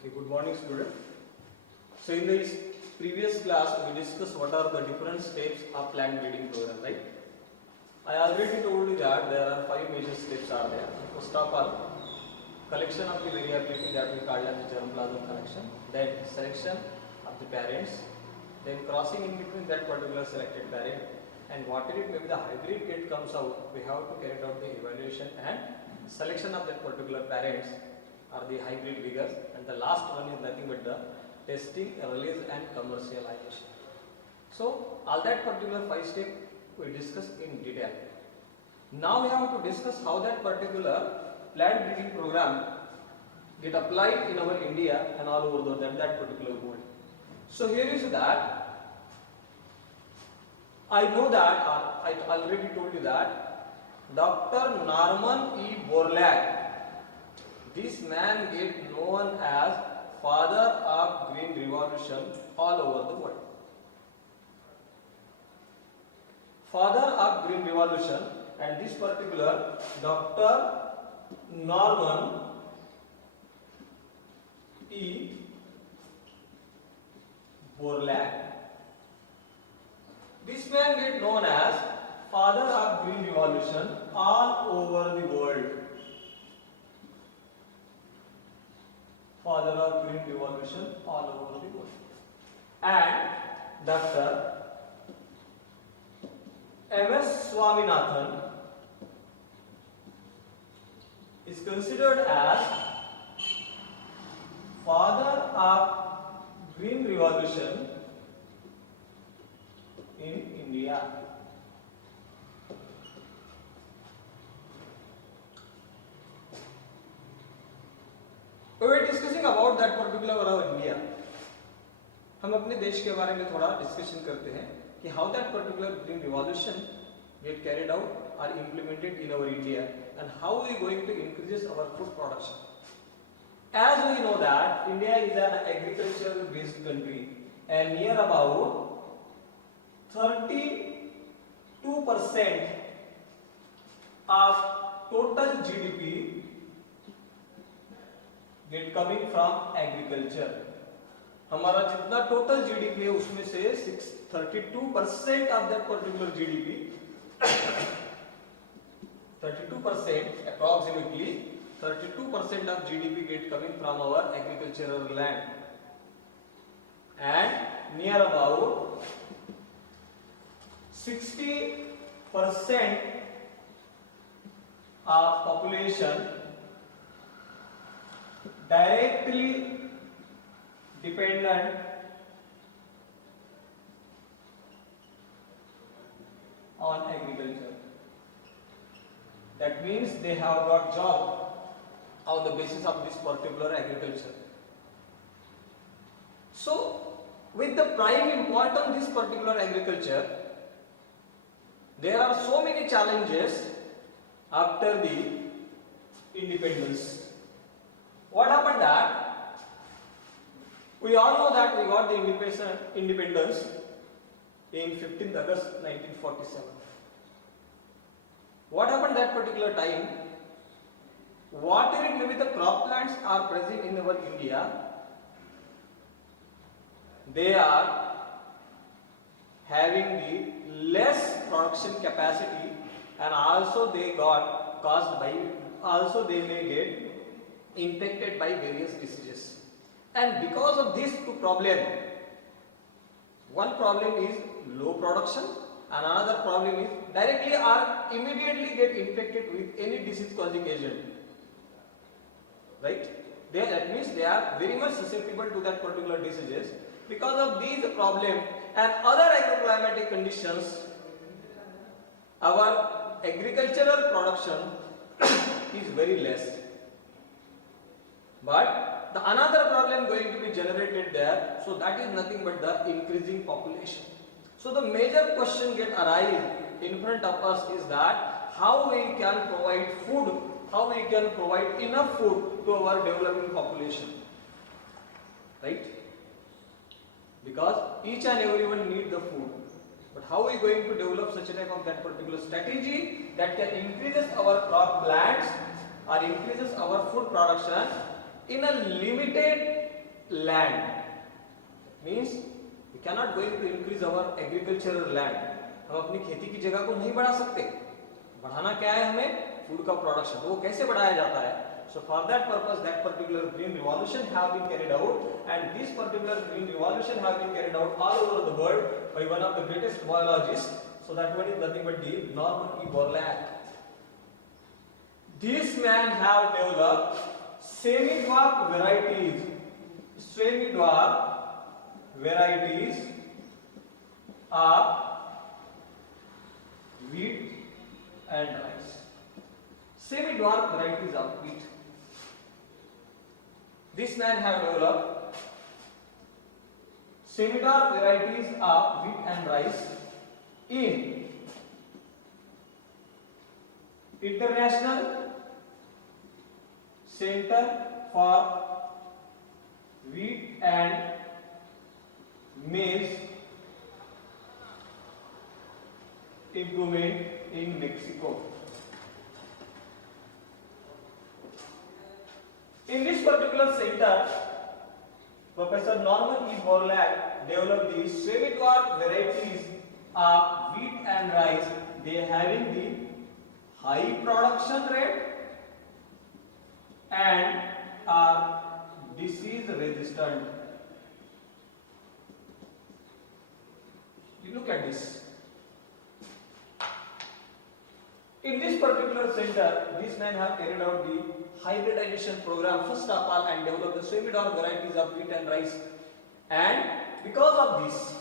Okay, good morning student. So in this previous class we discussed what are the different steps of plant breeding program, right? I already told you that there are 5 major steps are there. First of all, collection of the variability that we call as germplasm collection, then selection of the parents, then crossing in between that particular selected parent, and whatever it may be the hybrid it comes out, we have to carry out the evaluation and selection of that particular parents or the hybrid vigors, and the last one is nothing but the testing, release and commercialization. So all that particular 5 steps we discussed in detail. Now we have to discuss how that particular plant breeding program get applied in our India and all over that particular world. So here is that I know that I already told you that Dr. Norman E. Borlaug, this man get known as father of green revolution all over the world. Father of green revolution, and this particular Dr. Norman E. Borlaug. This man get known as father of green revolution all over the world. Father of green revolution all over the world. And Dr. M.S. Swaminathan is considered as father of green revolution in India. We were discussing about that particular our India. हम अपने देश के बारे में थोड़ा discussion करते हैं कि how that particular green revolution get carried out or implemented in our India and how we going to increase our food production. As we know that India is an agricultural based country and near about 32% of total GDP get coming from agriculture. हमारा जितना total GDP है उसमें से 32% of that particular GDP 32% approximately 32% of GDP get coming from our agricultural land, and near about 60% of population directly dependent on agriculture. That means they have got job on the basis of this particular agriculture. So with the prime importance this particular agriculture, there are so many challenges after the independence. What happened that we all know that we got the independence in 15th August 1947. What happened that particular time? Whatever it may be the crop plants are present in our India, they are having the less production capacity, and also they got caused by, also they may get infected by various diseases. And because of these two problems, one problem is low production and another problem is directly or immediately get infected with any disease causing agent. Right? That means they are very much susceptible to that particular diseases. Because of these problems and other agroclimatic conditions, our agricultural production is very less. But the another problem going to be generated there, so that is nothing but the increasing population. So the major question get arise in front of us is that how we can provide food, how we can provide enough food to our developing population, right? Because each and everyone need the food, but how are we going to develop such a type of that particular strategy that can increases our crop plants or increases our food production in a limited land. Means we cannot going to increase our agricultural land. हम अपनी खेती की जगह को नहीं बढ़ा सकते. बढ़ाना क्या है हमें? फूड का प्रोडक्शन. तो वो कैसे बढ़ाया जाता है? So for that purpose, that particular green revolution have been carried out, and this particular green revolution have been carried out all over the world by one of the greatest biologists. So that one is nothing but the Norman E. Borlaug. This man have developed semi-dwarf varieties. Semi-dwarf varieties of wheat and rice. Semi-dwarf varieties of wheat. This man have developed semi-dwarf varieties of wheat and rice in International Center for Wheat and Maize Improvement in Mexico. In this particular center, Professor Norman E. Borlaug developed the semi-dwarf varieties of wheat and rice. They having the high production rate and are disease resistant. You look at this. In this particular center, this man have carried out the hybridization program first of all and developed the semi-dwarf varieties of wheat and rice. And because of this,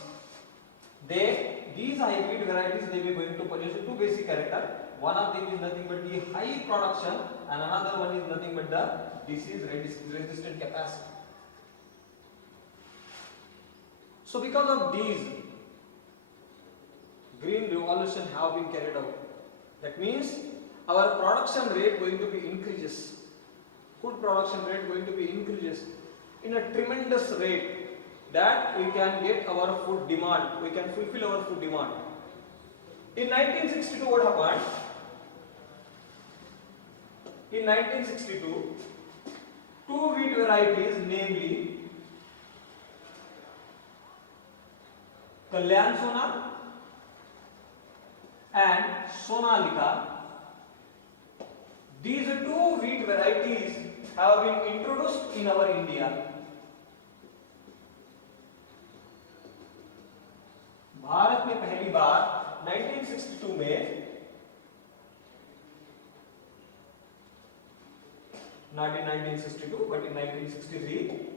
these hybrid varieties they were going to possess two basic character. One of them is nothing but the high production, and another one is nothing but the disease resistant capacity. So because of these, green revolution have been carried out. That means our production rate going to be increases. Food production rate going to be increases in a tremendous rate that we can get our food demand. We can fulfill our food demand. In 1962, what happened? In 1962, two wheat varieties, namely Kalyan Sona and Sonalika, these two wheat varieties have been introduced in our India. Bharat में पहली बार 1962 में, not in 1962 but in 1963,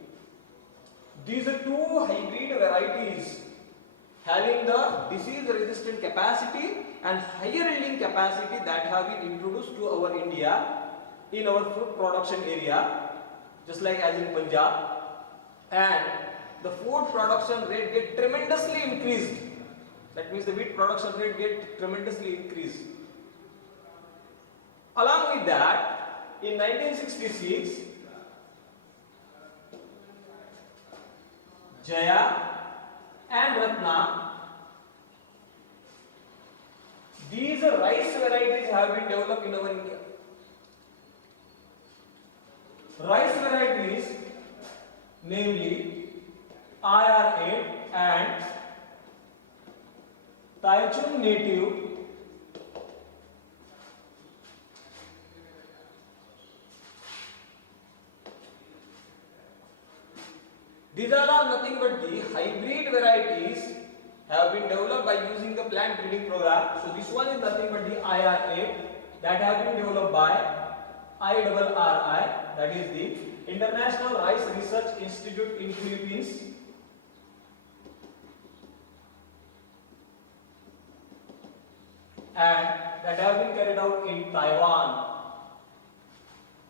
these two hybrid varieties having the disease resistant capacity and higher yielding capacity that have been introduced to our India in our food production area, just like as in Punjab, and the food production rate get tremendously increased. That means the wheat production rate get tremendously increased. Along with that, in 1966, Jaya and Ratna, these rice varieties have been developed in our India. Rice varieties, namely IR8 and Taichung native, these are nothing but the hybrid varieties have been developed by using the plant breeding program. So this one is nothing but the IR8 that have been developed by IRRI, that is the International Rice Research Institute in Philippines. And that have been carried out in Taiwan.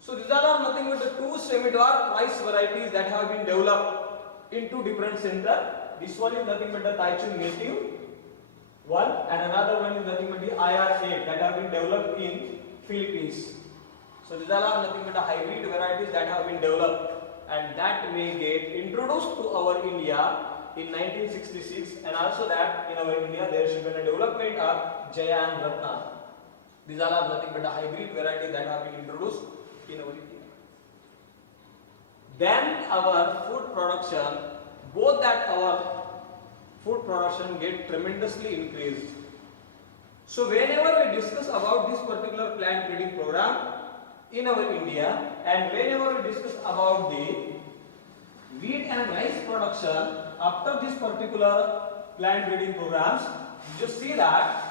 So these are nothing but the two semi-dwarf rice varieties that have been developed in two different centers. This one is nothing but the Taichung native one, and another one is nothing but the IR8 that have been developed in Philippines. So these are nothing but the hybrid varieties that have been developed and that may get introduced to our India in 1966, and also that in our India there should be a development of Jaya and Ratna. These are nothing but the hybrid varieties that have been introduced in our India. then our food production, both that our food production get tremendously increased. So whenever we discuss about this particular plant breeding program in our India, and whenever we discuss about the wheat and rice production after this particular plant breeding programs, you just see that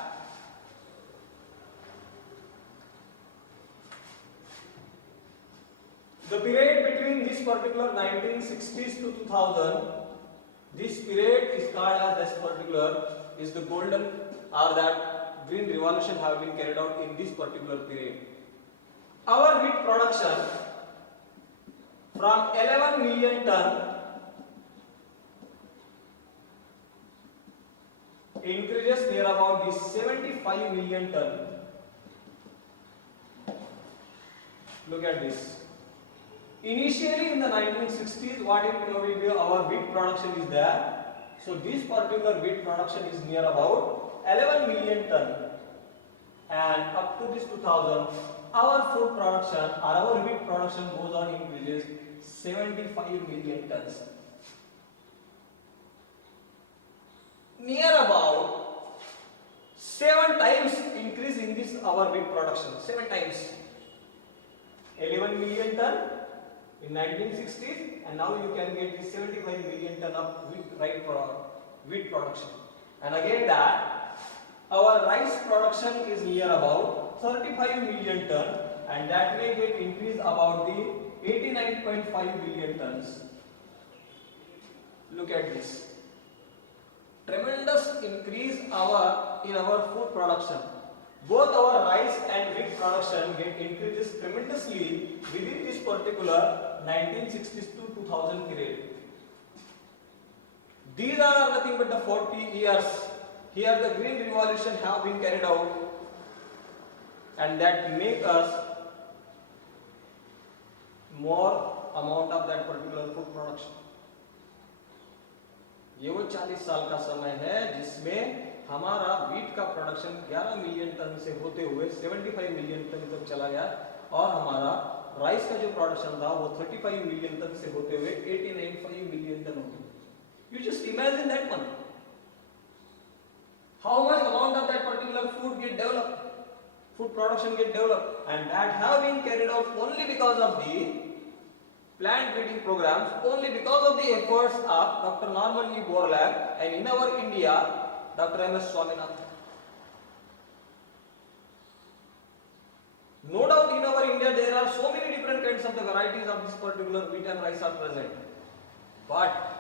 the period between this particular 1960s to 2000, this period is called as this particular is the golden or that green revolution have been carried out in this particular period. Our wheat production from 11 million ton increases near about the 75 million ton. Look at this. Initially in the 1960s, what it will be our wheat production is there. So this particular wheat production is near about 11 million ton, and up to this 2000, our food production or our wheat production goes on increases 75 million tons. Near about 7 times increase in this our wheat production. 7 times. 11 million ton in 1960s, and now you can get this 75 million ton of wheat production. And again that our rice production is near about 35 million ton, and that may get increased about the 89.5 million tons. Look at this. Tremendous increase in our food production. Both our rice and wheat production get increases tremendously within this particular 1960s to 2000 period. These are nothing but the 40 years. Here the green revolution have been carried out, and that make us more amount of that particular food production. ये वो 40 साल का समय है जिसमें हमारा wheat का production 11 million ton से होते हुए 75 मिलियन टन तक चला गया, और हमारा राइस का जो प्रोडक्शन था वो 35 मिलियन टन से होते हुए 89.5 मिलियन टन हो गया. You just imagine that one. How much amount of that particular food get developed, food production get developed, and that have been carried out only because of the plant breeding programs, only because of the efforts of Dr. Norman E. Borlaug, and in our India, Dr. M.S. Swaminathan. No doubt in our India there are so many different kinds of the varieties of this particular wheat and rice are present. But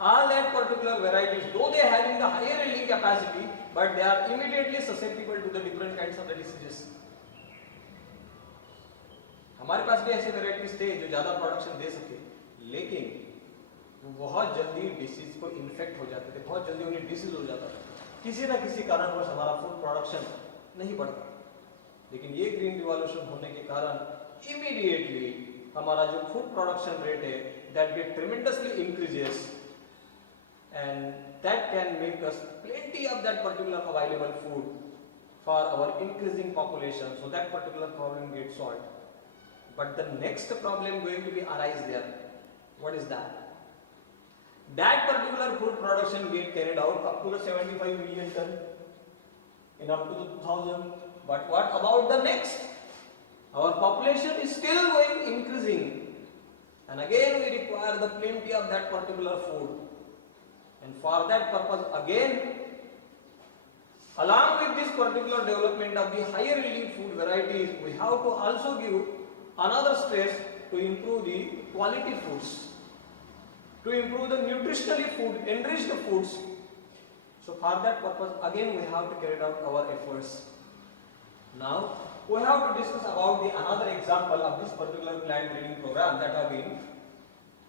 all that particular varieties, though they are having the higher yielding capacity, but they are immediately susceptible to the different kinds of the diseases. हमारे पास भी ऐसे varieties थे जो ज्यादा production दे सके, लेकिन वो बहुत जल्दी डिसीज को इन्फेक्ट हो जाते थे, बहुत जल्दी उन्हें डिसीज हो जाता था. किसी ना किसी कारणवश हमारा फूड प्रोडक्शन नहीं बढ़ता. लेकिन ये ग्रीन रिवॉल्यूशन होने के कारण इमीडिएटली हमारा जो फूड प्रोडक्शन रेट है that get tremendously increases, and that can make us plenty of that particular available food for our increasing population, so that particular problem gets solved. But the next problem going to be arise there. What is that? That particular food production get carried out up to the 75 million ton in up to the 2000. But what about the next? Our population is still going increasing, and again we require the plenty of that particular food. And for that purpose, again, along with this particular development of the higher yielding food varieties, we have to also give another stress to improve the quality foods, to improve the nutritionally food, enriched foods. So for that purpose, again we have to carry out our efforts. Now we have to discuss about the another example of this particular plant breeding program that have been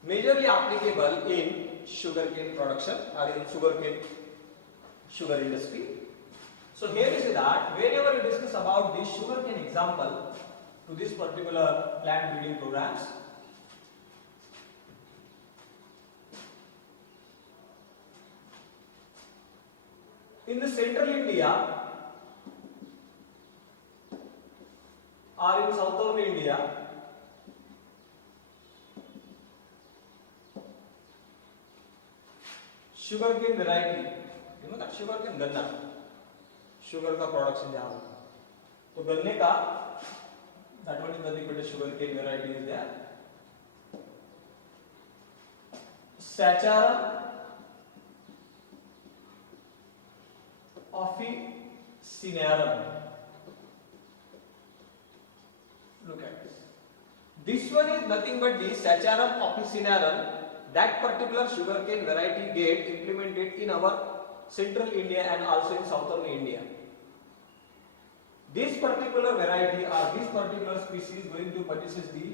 majorly applicable in sugarcane production or in sugar industry. So here is that whenever we discuss about this sugarcane example to this particular plant breeding programs, in the central India or in southern India, sugarcane variety, you know that sugarcane गन्ना, sugar का production जहां होता है, तो गन्ने का that what is the different sugar cane variety is there. Saccharum officinarum. Look at this. This one is nothing but the Saccharum officinarum. That particular sugarcane variety get implemented in our central India and also in southern India. This particular variety or this particular species going to possess the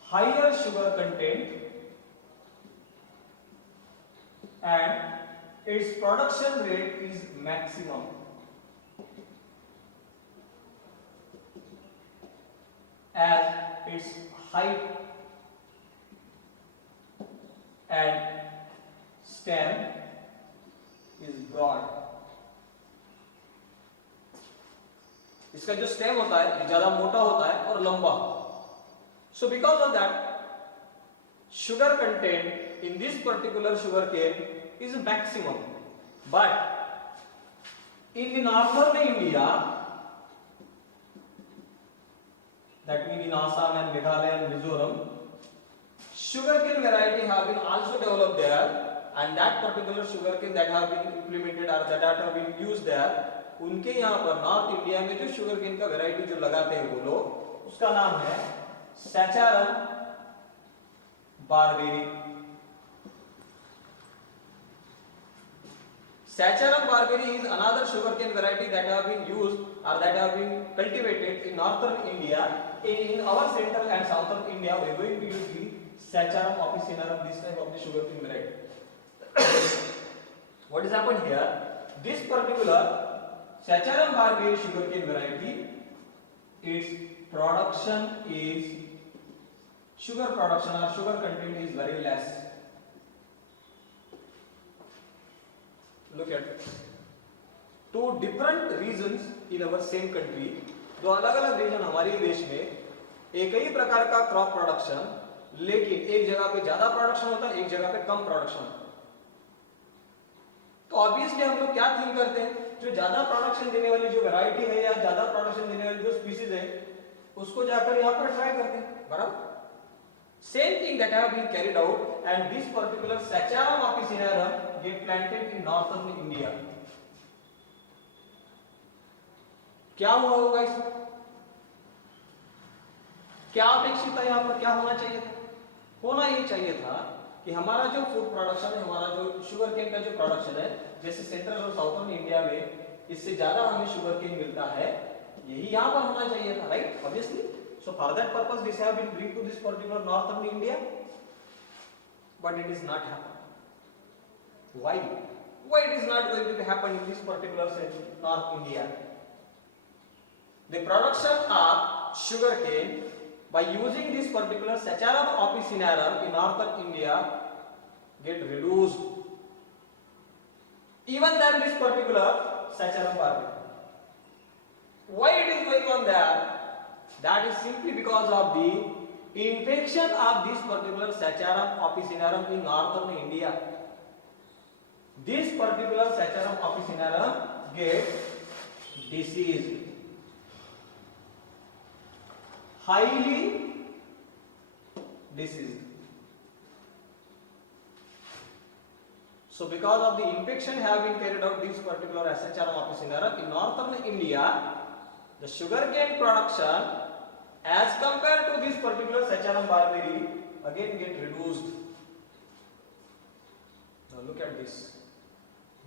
higher sugar content and its production rate is maximum. As its height and stem is broad. इसका जो stem होता है ये ज्यादा मोटा होता है और लंबा. So because of that, sugar content in this particular sugar cane is maximum. But in the northern India, that means in Assam and Meghalaya and Mizoram, sugarcane variety have been also developed there, and that particular sugarcane that have been implemented or that have been used there, उनके यहाँ पर north India में जो sugarcane का variety जो लगाते हैं वो लोग, उसका नाम है सैचारम barberry. Saccharum barberry is another sugarcane variety that have been used or that have been cultivated in northern India. In our central and southern India, we are going to use the Saccharum officinarum, this type of the sugarcane variety. What has happened here? This particular Saccharum barberry sugarcane variety, its production is sugar production or sugar content is very less. Look at it. Two different regions in our same country, दो अलग अलग reason हमारे देश में एक ही प्रकार का crop production, लेकिन एक जगह पे ज्यादा प्रोडक्शन होता है, एक जगह पे कम प्रोडक्शन होता है. तो ऑब्वियसली हम लोग क्या थिंक करते हैं, जो ज्यादा प्रोडक्शन देने वाली जो वैरायटी है या ज्यादा प्रोडक्शन देने वाली जो स्पीसीज है उसको जाकर यहाँ पर ट्राई करते हैं. बराबर same thing that have been carried out, and this particular Saccharum officinarum get planted in northern India. क्या हुआ होगा इसमें, क्या अपेक्षित है, यहाँ पर क्या होना चाहिए था? होना ये चाहिए था कि हमारा जो फूड प्रोडक्शन है, हमारा जो शुगर केन का जो प्रोडक्शन है, जैसे सेंट्रल और साउथर्न इंडिया में इससे ज्यादा हमें शुगर केन मिलता है, यही यहाँ पर होना चाहिए था, right? Obviously. So for that purpose this have been bring to this particular northern India, but it is not happening. Why? Why it is not going to happen in this particular North India? The production of sugarcane by using this particular Saccharum officinarum in northern India get reduced even than this particular Saccharum barberry. Why it is going on there? That is simply because of the infection of this particular Saccharum officinarum in northern India. This particular Saccharum officinarum gets diseased, highly diseased. So because of the infection have been carried out this particular Saccharum officinarum in northern India, the sugarcane production as compared to this particular Saccharum barberry again get reduced. Now look at this.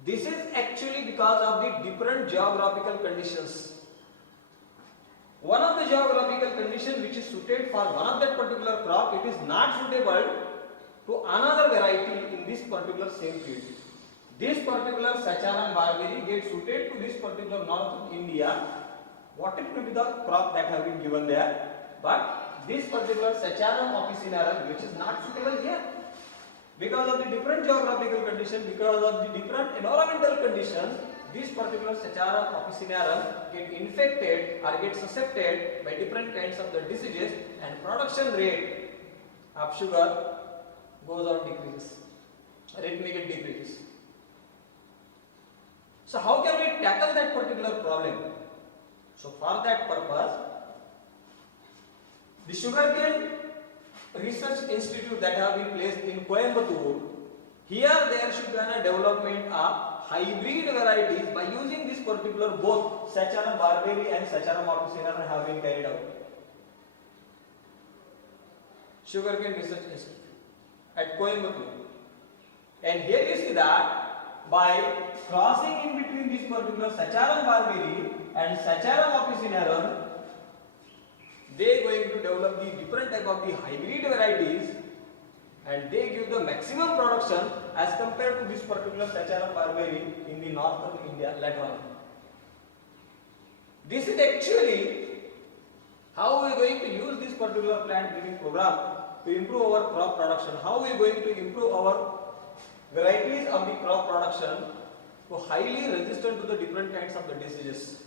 This is actually because of the different geographical conditions. One of the geographical condition which is suited for one of that particular crop, it is not suitable to another variety in this particular same field. This particular Saccharum barberry gets suited to this particular northern India. What it will be the crop that have been given there, but this particular Saccharum officinarum which is not suitable here because of the different geographical condition, because of the different environmental conditions, this particular Saccharum officinarum get infected or get suscepted by different kinds of the diseases, and production rate of sugar goes on decreases. rate may get decreases. So how can we tackle that particular problem? So for that purpose, the Sugarcane Research Institute that have been placed in Coimbatore, here there should be a development of hybrid varieties by using this particular both Saccharum barberry and Saccharum officinum have been carried out. Sugarcane Research Institute at Coimbatore. And here you see that by crossing in between this particular Saccharum barberry and Saccharum officinarum, they going to develop the different type of the hybrid varieties, and they give the maximum production as compared to this particular Saccharum barberry in the northern India later on. This is actually how we are going to use this particular plant breeding program to improve our crop production. How we are going to improve our varieties of the crop production to highly resistant to the different kinds of the diseases.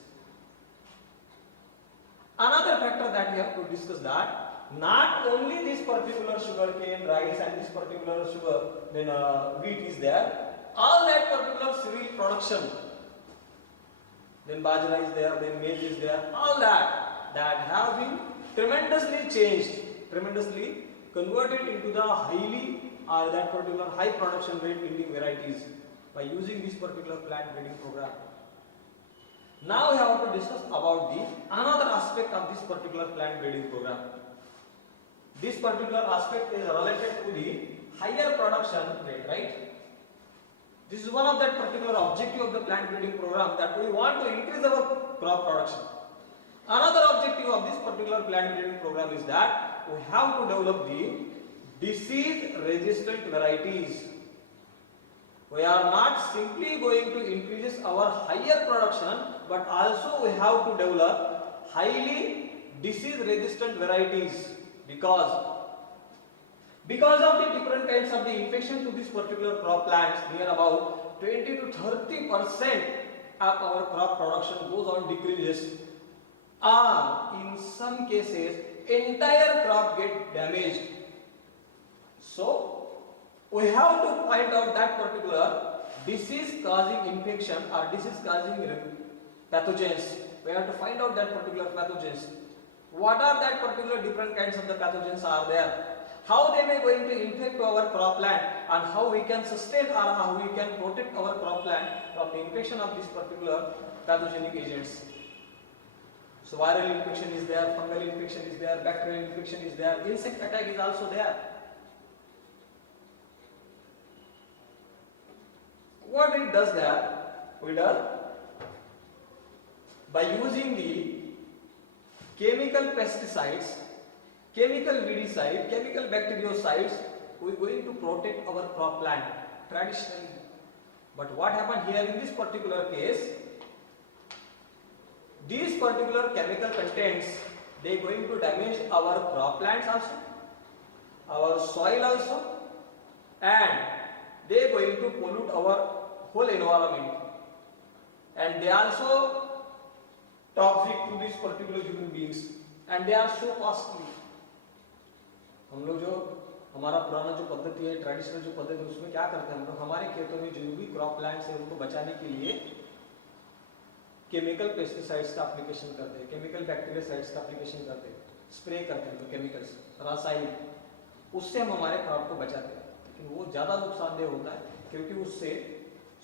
Another factor that we have to discuss that not only this particular sugarcane, rice and this particular sugar, then wheat is there, all that particular cereal production, then bajra is there, then maize is there, all that have been tremendously changed, tremendously converted into the highly that particular high production rate yielding varieties by using this particular plant breeding program. Now we have to discuss about the another aspect of this particular plant breeding program. This particular aspect is related to the higher production rate, right? This is one of that particular objective of the plant breeding program, that we want to increase our crop production. Another objective of this particular plant breeding program is that we have to develop the disease resistant varieties. We are not simply going to increase our higher production, but also we have to develop highly disease resistant varieties, because of the different kinds of the infection to this particular crop plants, near about 20 to 30% of our crop production goes on decreases, or in some cases entire crop get damaged. So we have to find out that particular disease causing infection or disease causing pathogens. We have to find out that particular pathogens. What are that particular different kinds of the pathogens are there? How they may going to infect our crop plant, and how we can sustain or how we can protect our crop plant from the infection of this particular pathogenic agents. So viral infection is there, fungal infection is there, bacterial infection is there, insect attack is also there. What it does there, we do by using the chemical pesticides, chemical weedicides, chemical bactericides, we are going to protect our crop plant traditionally. But what happened here in this particular case, these particular chemical contents, they are going to damage our crop plants also, our soil also, and they are going to pollute our whole environment, and they are also toxic to these particular human beings, and they are so costly. हम लोग जो हमारा पुराना जो पद्धति है, traditional जो पद्धति है, उसमें क्या करते हैं हम लोग, हमारे खेतों में जो भी क्रॉप प्लांट्स है उनको बचाने के लिए केमिकल पेस्टिसाइड्स का एप्लीकेशन करते हैं, केमिकल बैक्टीरियासाइड्स का एप्लीकेशन करते हैं, स्प्रे करते हैं, तो केमिकल्स रासायनिक, उससे हम हमारे क्रॉप को बचाते हैं। लेकिन वो ज़्यादा नुकसानदेह होता है, क्योंकि उससे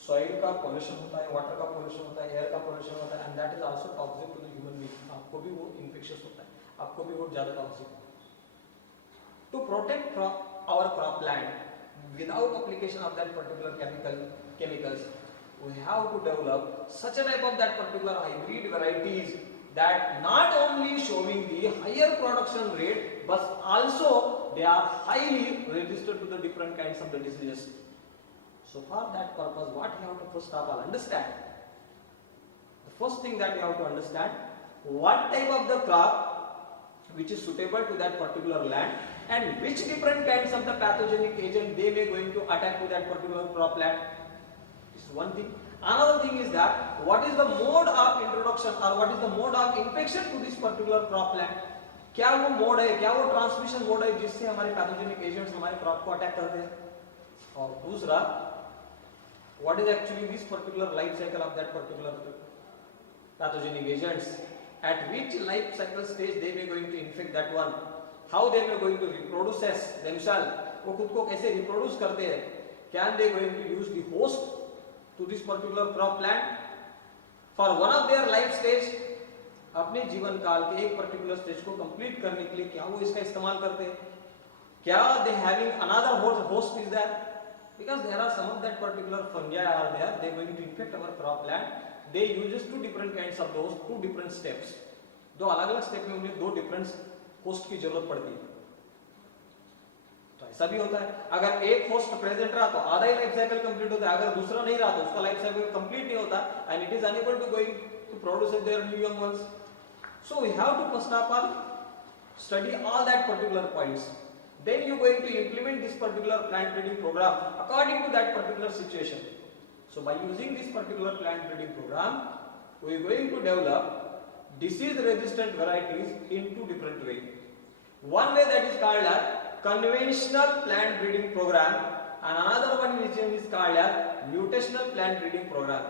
सॉइल का पोल्यूशन होता है, वाटर का पोल्यूशन होता है, एयर का पोल्यूशन होता है, and that is also toxic to the human being. आपको भी वो इन्फेक्शियस होता है, आपको भी वो ज़्यादा टॉक्सिक होता है। To protect our crop plant without application of that particular chemicals, we have to develop such a type of that particular hybrid varieties that not only showing the higher production rate, but also they are highly resistant to the different kinds of the diseases. So for that purpose, what you have to first of all understand, the first thing that you have to understand, what type of the crop which is suitable to that particular land, and which different kinds of the pathogenic agent they may going to attack to that particular crop land. This is one thing. Another thing is that what is the mode of introduction or what is the mode of infection to this particular crop land. क्या वो mode है, क्या वो transmission mode है जिससे हमारे pathogenic agents हमारे crop को अटैक करते हैं. और दूसरा, what is actually this particular life cycle of that particular pathogenic agents, at which life cycle stage they may going to infect that one, how they may going to reproduce themselves, वो खुद को कैसे reproduce करते हैं, can they going to use the host to this particular crop plant for one of their life stage, अपने जीवन काल के एक पर्टिकुलर स्टेज को कंप्लीट करने के लिए क्या वो इसका इस्तेमाल करते हैं, क्या they having another host is there, because there are some of that particular fungi are there, they going to infect our crop plant, they uses two different kinds of those, two different steps, दो अलग अलग step में उन्हें दो different host की जरूरत पड़ती है। तो ऐसा भी होता है, अगर एक होस्ट प्रेजेंट रहा तो आधा ही लाइफ साइकिल कंप्लीट होता है, अगर दूसरा नहीं रहा तो उसका लाइफ साइकिल कंप्लीट नहीं होता, and it is unable to going to produce their new young ones. So we have to first of all study all that particular points, then you going to implement this particular plant breeding program according to that particular situation. So by using this particular plant breeding program, we are going to develop disease resistant varieties in two different ways. One way that is called a conventional plant breeding program, and another one which is called a mutational plant breeding program.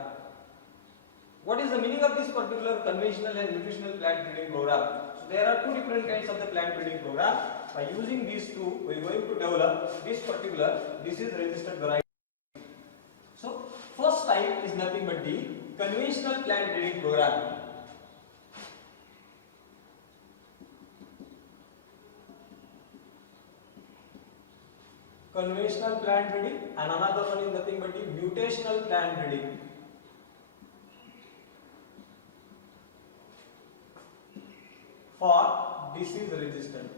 What is the meaning of this particular conventional and mutational plant breeding program? So there are two different kinds of the plant breeding program. By using these two, we are going to develop this particular disease resistant variety. So first type is nothing but the conventional plant breeding program. Conventional plant breeding, and another one is nothing but the mutational plant breeding. For disease resistant.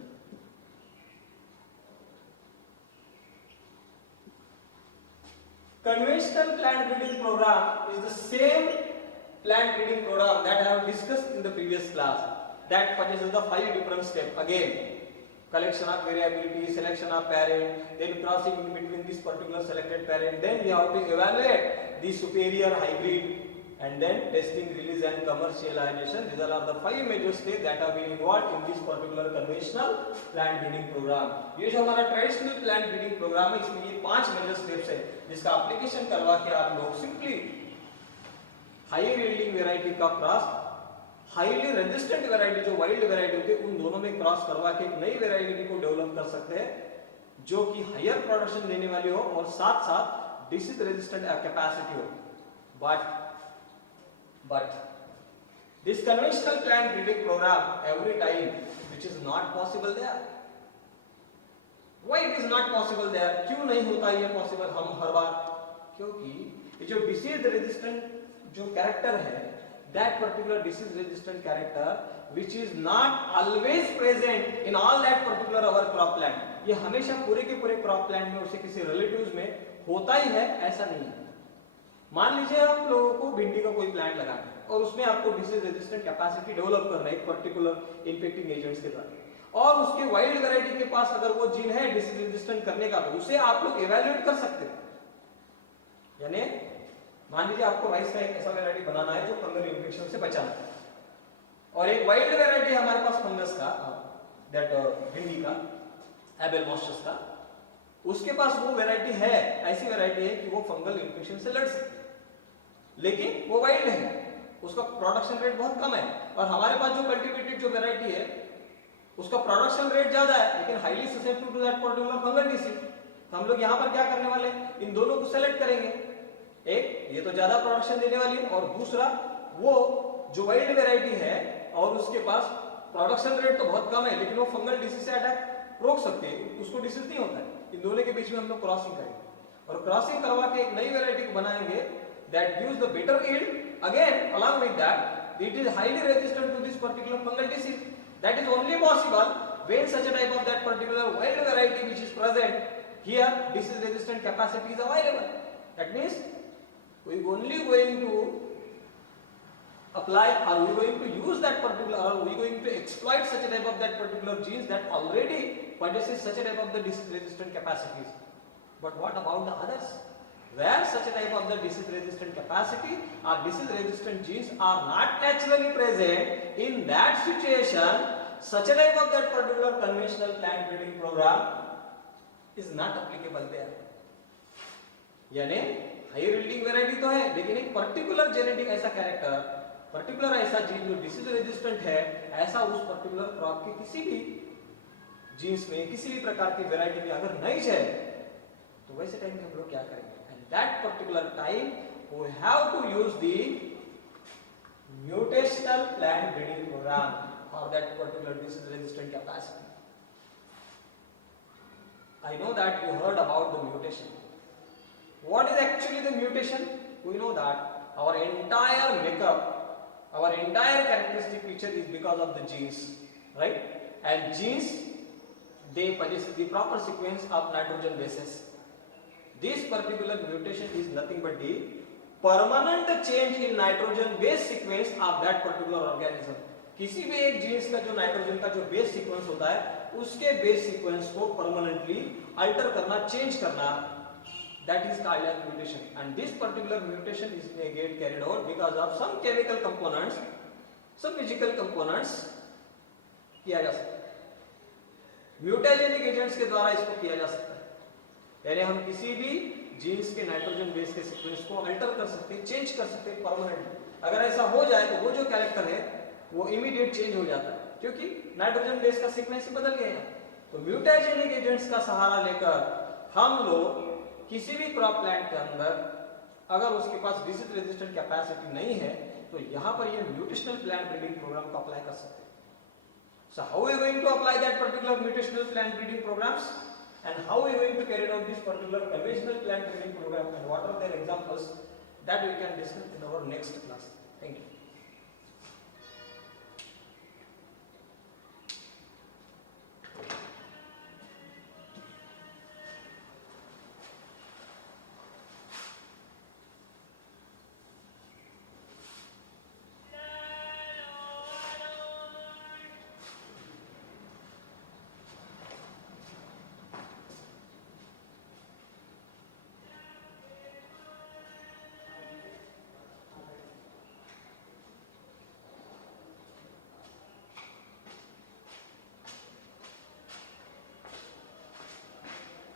Conventional plant breeding program is the same plant breeding program that I have discussed in the previous class. That possesses the 5 different steps. Again, collection of variability, selection of parent, then crossing in between this particular selected parent, then we have to evaluate the superior hybrid, and then testing, release and commercialization. These are the 5 major steps that have been involved in this particular conventional plant breeding program. ये जो हमारा traditional plant breeding programme है, इसमें ये 5 major steps है, जिसका application करवा के आप लोग सिंपली हाई यील्डिंग वैरायटी का क्रॉस, हाईली रेजिस्टेंट वैरायटी जो वाइल्ड वैरायटी होती है, उन दोनों में क्रॉस करवा के एक नई वैरायटी को डेवलप कर सकते हैं जो कि हायर प्रोडक्शन देने वाली हो और साथ साथ डिसीज रेजिस्टेंट कैपेसिटी हो. But this conventional plant breeding program every time which is not possible there. Why it is not possible there? क्यों नहीं होता ये possible हम हर बार? क्योंकि ये जो disease resistant जो character है, that particular disease resistant character which is not always present in all that particular our crop plant, ये हमेशा पूरे के पूरे crop plant में उसे किसी relatives में होता ही है ऐसा नहीं है. मान लीजिए आप लोगों को भिंडी का कोई प्लांट लगाना है और उसमें आपको डिसीज रेजिस्टेंट कैपेसिटी डेवलप करना है एक पर्टिकुलर इन्फेक्टिंग एजेंट्स के साथ, और उसके वाइल्ड वैरायटी के पास अगर वो जीन है डिसीज रेजिस्टेंट करने का, तो उसे आप लोग इवैल्यूएट कर सकते हैं. यानी मान लीजिए आपको राइस का एक ऐसा वैरायटी बनाना है जो फंगल इन्फेक्शन से बचाना है, और एक वाइल्ड वैरायटी है हमारे पास फंगस का, दैट भिंडी का एबेलमॉस्टस का, उसके पास वो वैरायटी है, ऐसी वैरायटी है कि वो फंगल इन्फेक्शन से लड़ सकती है, लेकिन वो वाइल्ड है, उसका प्रोडक्शन रेट बहुत कम है. और हमारे पास जो कल्टीवेटेड जो वैरायटी है उसका प्रोडक्शन रेट ज्यादा है लेकिन highly susceptible to that particular fungal disease. तो हम लोग यहाँ पर क्या करने वाले, इन दोनों को सेलेक्ट करेंगे. एक ये तो ज्यादा प्रोडक्शन देने वाली है, और दूसरा वो जो वाइल्ड वैरायटी है और उसके पास प्रोडक्शन रेट तो बहुत कम है लेकिन वो फंगल डिसीज से अटैक रोक सकते हैं, उसको डिसीज नहीं होता है. इन दोनों के बीच में हम लोग क्रॉसिंग करेंगे, और क्रॉसिंग करवा के एक नई वैरायटी को बनाएंगे that gives the better yield. Again, along with that, it is highly resistant to this particular fungal disease. That is only possible when such a type of that particular wild variety which is present here, disease resistant capacity is available. That means we are only going to apply, or we are going to use that particular, or we are going to exploit such a type of that particular genes that already possesses such a type of the disease resistant capacities. But what about the others, where such a type of the disease resistant capacity or disease resistant genes are not naturally present? In that situation, such a type of that particular conventional plant breeding program is not applicable there. यानी higher yielding variety तो है, लेकिन एक particular genetic ऐसा character, particular ऐसा gene जो disease resistant है, ऐसा उस पर्टिकुलर क्रॉप के किसी भी जीन्स में, किसी भी प्रकार की वैरायटी में अगर नहीं है, तो वैसे टाइम में हम लोग क्या करेंगे? And that particular time we have to use the mutational plant breeding program for that particular disease resistant capacity. I know that you heard about the mutation. What is actually the mutation? We know that our entire makeup, our entire characteristic feature is because of the genes, right? And genes, they possess the proper sequence of nitrogen bases. This particular mutation is nothing but the permanent change in nitrogen base sequence of that particular organism. किसी भी एक jeans का जो nitrogen का जो base sequence होता है, उसके बेस सीक्वेंस को परमानेंटली अल्टर करना, चेंज करना, that is called as mutation. And this particular mutation is may get carried out because of some chemical components, some physical components किया जा सकता है। म्यूटेजेनिक एजेंट्स के द्वारा इसको किया जा सकता है, यानी हम किसी भी जीन्स के नाइट्रोजन बेस के सीक्वेंस को अल्टर कर सकते हैं, चेंज कर सकते हैं परमानेंटली। अगर ऐसा हो जाए तो वो जो कैरेक्टर है वो इमीडिएट चेंज हो जाता है, क्योंकि नाइट्रोजन बेस का सीक्वेंस ही बदल गया है। तो म्यूटेजेनिक एजेंट्स का सहारा लेकर हम लोग किसी भी क्रॉप प्लांट के अंदर अगर उसके पास डिसीज रेजिस्टेंट कैपेसिटी नहीं है, तो यहाँ पर ये म्यूटेशनल प्लांट ब्रीडिंग प्रोग्राम को अप्लाई कर सकते हैं। So how are we going to apply that particular mutational plant breeding programs? And how we are going to carry out this particular conventional plant breeding program, and what are their examples, that we can discuss in our next class. Thank you.